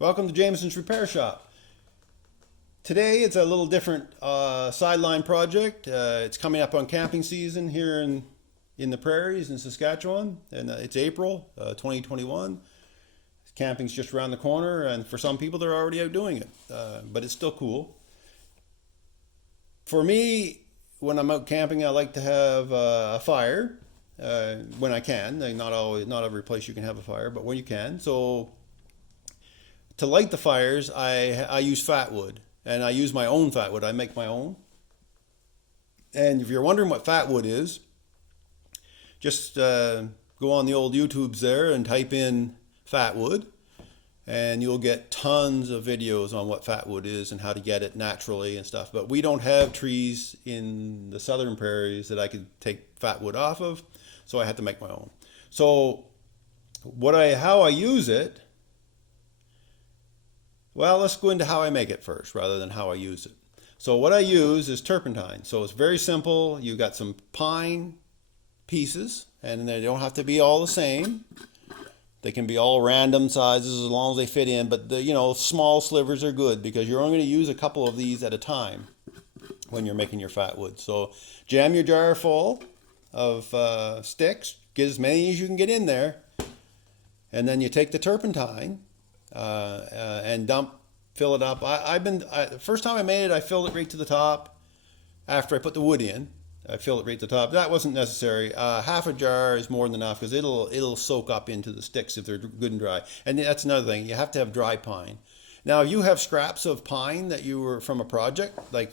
Welcome to Jameson's Repair Shop. Today it's a little different sideline project. It's coming up on camping season here in the prairies in Saskatchewan, and it's April 2021. Camping's just around the corner, and for some people they're already out doing it, but it's still cool. For me, when I'm out camping, I like to have a fire when I can. Not always, not every place you can have a fire, but when you can. So to light the fires, I use Fatwood, and I use my own Fatwood. I make my own. And if you're wondering what Fatwood is, just go on the old YouTubes there and type in Fatwood, and you'll get tons of videos on what Fatwood is and how to get it naturally and stuff. But we don't have trees in the southern prairies that I could take Fatwood off of, so I had to make my own. So how I use it. Well, let's go into how I make it first rather than how I use it. So what I use is turpentine. So it's very simple. You got some pine pieces, and they don't have to be all the same. They can be all random sizes as long as they fit in, but the small slivers are good because you're only going to use a couple of these at a time when you're making your Fatwood. So jam your jar full of sticks, get as many as you can get in there, and then you take the turpentine and fill it up. The first time I made it, I filled it right to the top. After I put the wood in, I filled it right to the top. That wasn't necessary. Half a jar is more than enough because it'll soak up into the sticks if they're good and dry. And that's another thing. You have to have dry pine. Now, if you have scraps of pine that you were from a project, like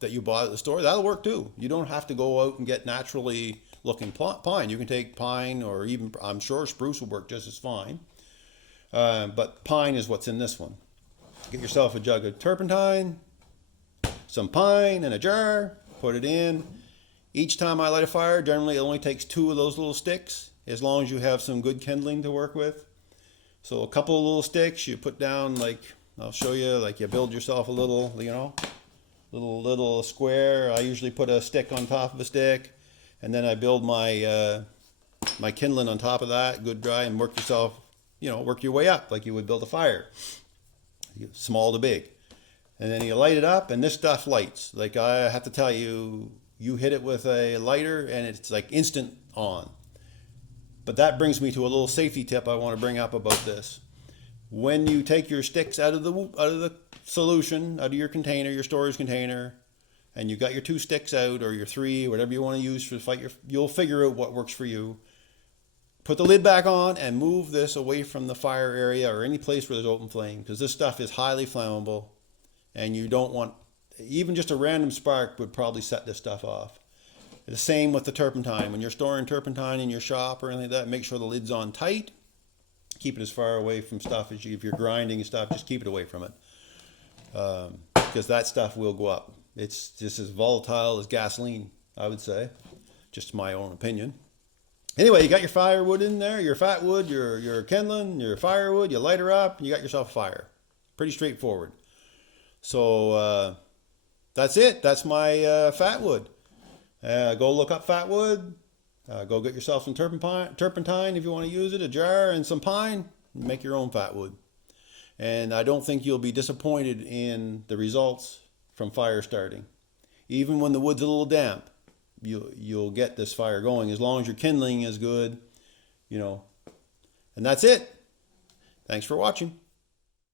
that you bought at the store, that'll work too. You don't have to go out and get naturally looking pine. You can take pine, or even, I'm sure spruce will work just as fine. But pine is what's in this one. Get yourself a jug of turpentine, some pine in a jar, put it in. Each time I light a fire, generally it only takes 2 of those little sticks, as long as you have some good kindling to work with. So a couple of little sticks you put down, like I'll show you, like you build yourself a little, little square. I usually put a stick on top of a stick, and then I build my my kindling on top of that, good dry, and work your way up like you would build a fire, small to big. And then you light it up, and this stuff lights. Like, I have to tell you, you hit it with a lighter and it's like instant on. But that brings me to a little safety tip I want to bring up about this. When you take your sticks out of the solution, out of your container, your storage container, and you got your 2 sticks out, or your 3, whatever you want to use for the fight, you'll figure out what works for you. Put the lid back on and move this away from the fire area or any place where there's open flame, because this stuff is highly flammable, and you don't want, even just a random spark would probably set this stuff off. The same with the turpentine. When you're storing turpentine in your shop or anything like that, make sure the lid's on tight. Keep it as far away from stuff as if you're grinding and stuff, just keep it away from it. Because that stuff will go up. It's just as volatile as gasoline, I would say. Just my own opinion. Anyway, you got your firewood in there, your Fatwood, your kindling, your firewood, you light her up, and you got yourself a fire. Pretty straightforward. So that's it. That's my Fatwood. Go look up Fatwood. Go get yourself some turpentine if you want to use it, a jar, and some pine. Make your own Fatwood. And I don't think you'll be disappointed in the results from fire starting. Even when the wood's a little damp, you'll get this fire going as long as your kindling is good, And that's it. Thanks for watching.